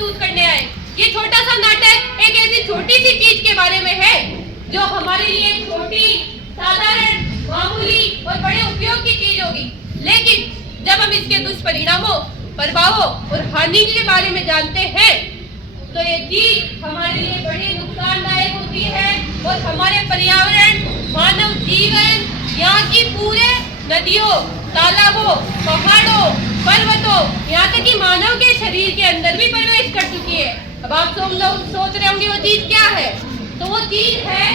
प्रस्तुत करने आए। ये छोटा सा नाटक एक ऐसी छोटी सी चीज के बारे में है जो हमारे लिए छोटी, साधारण, मामूली और बड़े उपयोग की चीज होगी, लेकिन जब हम इसके दुष्परिणामों, प्रभावों और हानि के बारे में जानते हैं तो ये चीज हमारे लिए बड़ी नुकसानदायक होती है और हमारे पर्यावरण, मानव जीवन, यहाँ की पूरे नदियों, तालाबों, पहाड़ों, पर्वतों, यहाँ तक कि मानव के शरीर के अंदर भी प्रवेश कर चुकी है। अब आप सब लोग सोच रहे होंगे वो चीज क्या है? तो वो चीज है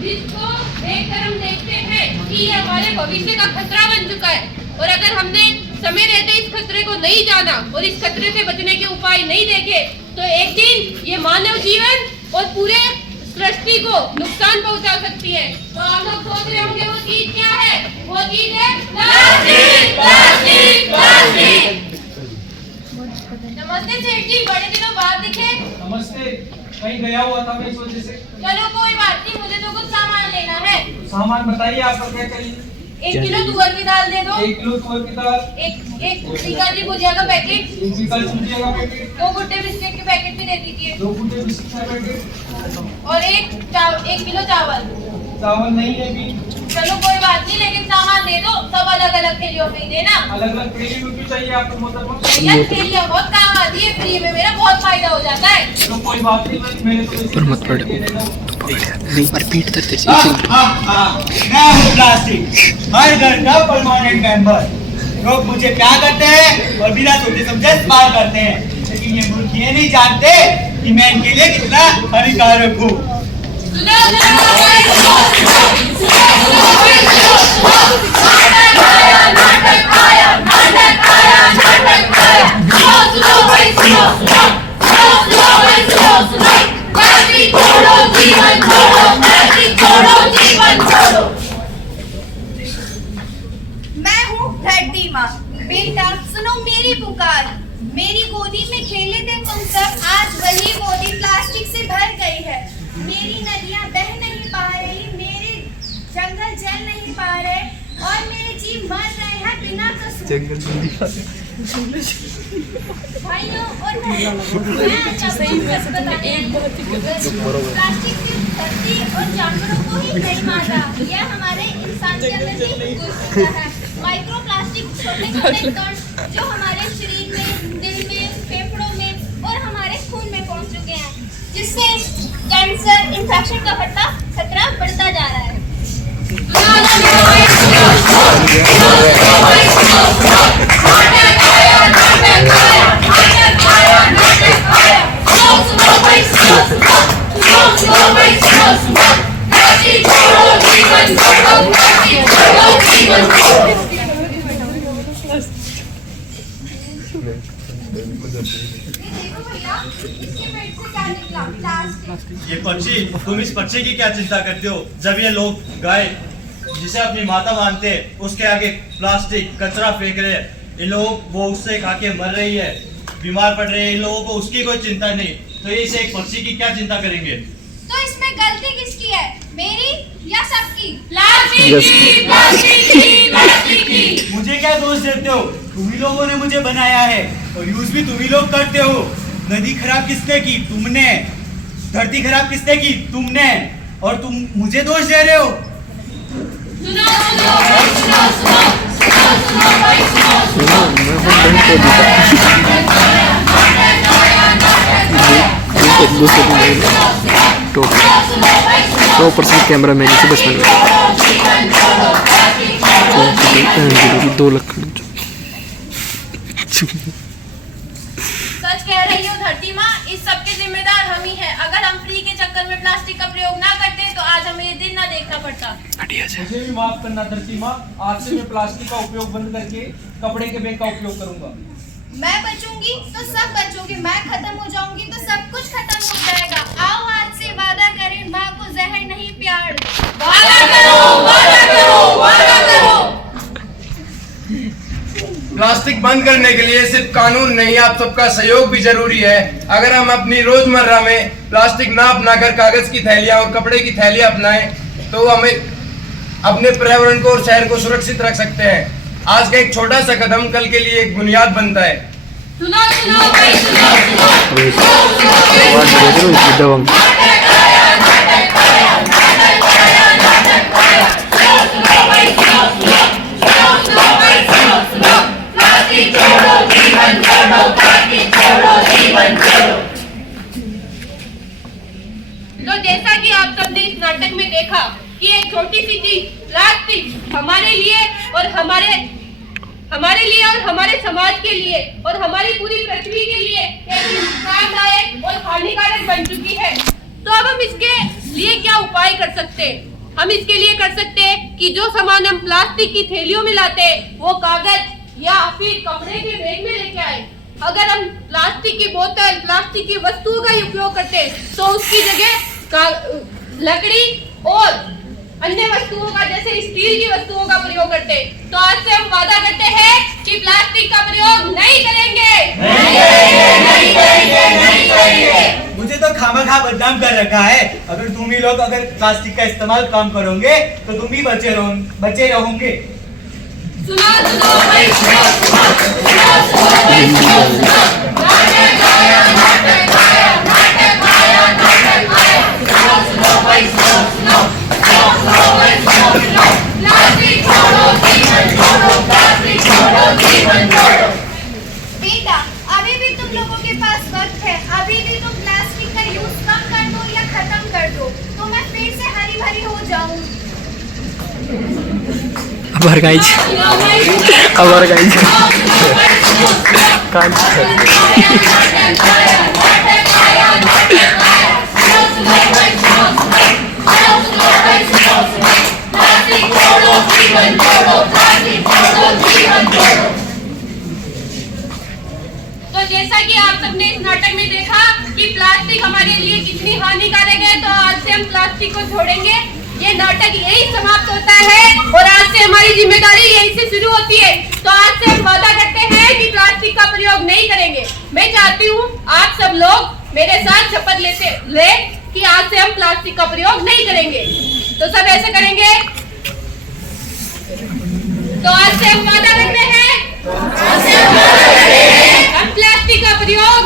जिसको देखकर हम देखते हैं कि ये हमारे भविष्य का खतरा बन चुका है, और अगर हमने समय रहते इस खतरे को नहीं जाना और इस खतरे से बचने के उपाय नहीं देखे तो एक दिन ये मानव जीवन और पूरे सृष्टि को नुकसान पहुंचा सकती है। तो आप लोग सोच रहे होंगे वो चीज क्या है? वो चीज है प्लास्टिक, प्लास्टिक, प्लास्टिक। नमस्ते सेठ जी, बड़े दिनों बाद दिखे। नमस्ते, कहीं गया हुआ था मैं इस वजह से। चलो कोई बात नहीं, मुझे तो कुछ सामान लेना है। सामान बताइए आपका क्या चाहिए? 1 किलो तुअर की दाल दे दो। 1 किलो तुअर की दाल। एक श्रीकांत जी भुजिया का पैकेट। 1 श्रीकांत भुजिया का पैकेट। 2 गुड्डे बिस्किट के पैकेट भी दे दीजिए। 2 गुड्डे बिस्किट का पैकेट। और 1 किलो चावल। चावल नहीं है अभी। चलो कोई बात नहीं, लेकिन सामान दे दो, सब अलग अलग थैलियों में ही देना। अलग अलग थैली में क्यों चाहिए आपको मोहतरमा? थैलियाँ बहुत काम आती है, फ्री में मेरा बहुत फायदा हो जाता है। तो कोई बात नहीं, मैंने तो पर मत पड़ नहीं पर पीट करते मैं हूँ प्लास्टिक, हर घर का परमानेंट मेंबर। लोग मुझे प्यार करते हैं और बिना सोचे समझे इस्तेमाल करते हैं, लेकिन ये मूर्ख ये नहीं जानते कि मैं इनके लिए कितना हानिकारक हूँ। मैं हूँ धरती माँ, बेटा सुनो मेरी पुकार। मेरी गोदी में खेले थे तुम सब, आज वही गोदी प्लास्टिक से भर गई है। मेरी नदियाँ बह नहीं पा रही, मेरे जंगल जल नहीं पा रहे और मेरे जीव मर रहे हैं बिना कसूर। भाइयों और बहनों, मैं आज आपको सच बताने आई हूँ। प्लास्टिक सिर्फ धरती और जानवरों को ही नहीं मारा, यह हमारे इंसान के अंदर भी घुस चुका है। माइक्रो प्लास्टिक छोटे छोटे कण जो हमारे शरीर में, दिल में, फेफड़ों में और हमारे खून में पहुंच चुके हैं, जिससे कैंसर, इंफेक्शन का खतरा बढ़ता जा रहा है। ये पक्षी, तुम इस पक्षी की क्या चिंता करते हो? जब ये लोग गाय जिसे अपनी माता मानते हैं उसके आगे प्लास्टिक कचरा फेंक रहे हैं, इन लोगों वो उससे खा के मर रही है, बीमार पड़ रहे हैं, इन लोगों को उसकी कोई चिंता नहीं, तो ये इसे एक पक्षी की क्या चिंता करेंगे? तो इसमें गलती किसकी है, मेरी या सबकी? प्लास्टिक की। मुझे क्या दोष देते हो? तुम ही लोगों ने मुझे बनाया है और यूज भी तुम ही लोग करते हो। नदी खराब किसने की? तुमने। धरती खराब किसने की? तुमने। और तुम मुझे दोष दे रहे हो? तो 100% कैमरा मैन से बस में 2 लाख। सच कह रही हो धरती माँ, इस सब के जिम्मेदार हम ही हैं। अगर हम फ्री के चक्कर में प्लास्टिक का प्रयोग ना करते तो आज हमें ये दिन ना देखना पड़ता। मुझे भी माफ करना धरती माँ, आज से मैं प्लास्टिक का उपयोग बंद करके कपड़े के बैग का उपयोग करूंगा। मैं बचूंगी तो सब बचोगे, मैं खत्म हो जाऊंगी तो सब कुछ खत्म हो जाएगा। आओ आज से वादा करें, माँ को जहर नहीं प्यार। वादा करो, वादा करो, वादा करो। प्लास्टिक बंद करने के लिए सिर्फ कानून नहीं, आप सबका सहयोग भी जरूरी है। अगर हम अपनी रोजमर्रा में प्लास्टिक ना अपनाकर कागज की थैलियां और कपड़े की थैलियां अपनाएं तो हमें अपने पर्यावरण को और शहर को सुरक्षित रख सकते हैं। आज का एक छोटा सा कदम कल के लिए एक बुनियाद बनता है। सुनो सुनो भाई सुनो सुनो रोहित आवाज बढ़िया से रोहित दबंग तो जैसा कि आप सबने इस नाटक में देखा कि एक छोटी सी चीज प्लास्टिक हमारे लिए और हमारे समाज के लिए और हमारी पूरी पृथ्वी के लिए एक नुकसानदायक और हानिकारक बन चुकी है। तो अब हम इसके लिए क्या उपाय कर सकते हैं? हम इसके लिए कर सकते हैं कि जो सामान हम प्लास्टिक की थैलियों में लाते हैं वो कागज या फिर कपड़े के बैग में लेके आए। अगर हम प्लास्टिक की बोतल, प्लास्टिक की वस्तुओं का ही उपयोग करते हैं तो उसकी जगह लकड़ी और अन्य वस्तुओं का जैसे स्टील की वस्तुओं का प्रयोग करते हैं। तो आज से हम वादा करते हैं कि प्लास्टिक का प्रयोग नहीं करेंगे। मुझे तो खामखा बदनाम कर रखा है। अगर तुम ही लोग अगर प्लास्टिक का इस्तेमाल कम करोगे तो तुम भी बचे रहोगे। सुनो सुनो भाई सुनो सुनो सुनो सुनो भाई सुनो सुनो नाटक आया नाटक आया नाटक आया नाटक आया सुनो सुनो भाई सुनो सुनो सुनो सुनो भाई सुनो सुनो प्लास्टिक छोड़ो जीवन छोड़ो प्लास्टिक छोड़ो जीवन छोड़ो। बेटा, अभी भी तुम लोगों के पास वक्त है। अभी भी तुम प्लास्टिक का यूज कम कर दो या खत्म कर दो तो मैं फिर से हरी भरी हो जाऊं। आभार गाइज आभार गाइज तो जैसा कि आप सबने इस नाटक में देखा कि प्लास्टिक हमारे लिए कितनी हानिकारक है, तो आज से हम प्लास्टिक को छोड़ेंगे। ये नाटक यही समाप्त होता है और आज से हमारी जिम्मेदारी यहीं से शुरू होती है। तो आज से हम वादा करते हैं कि प्लास्टिक का प्रयोग नहीं करेंगे। मैं चाहती हूँ आप सब लोग मेरे साथ शपथ ले कि आज से हम प्लास्टिक का प्रयोग नहीं करेंगे। तो सब ऐसे करेंगे। तो आज से हम वादा करते हैं हम प्लास्टिक का प्रयोग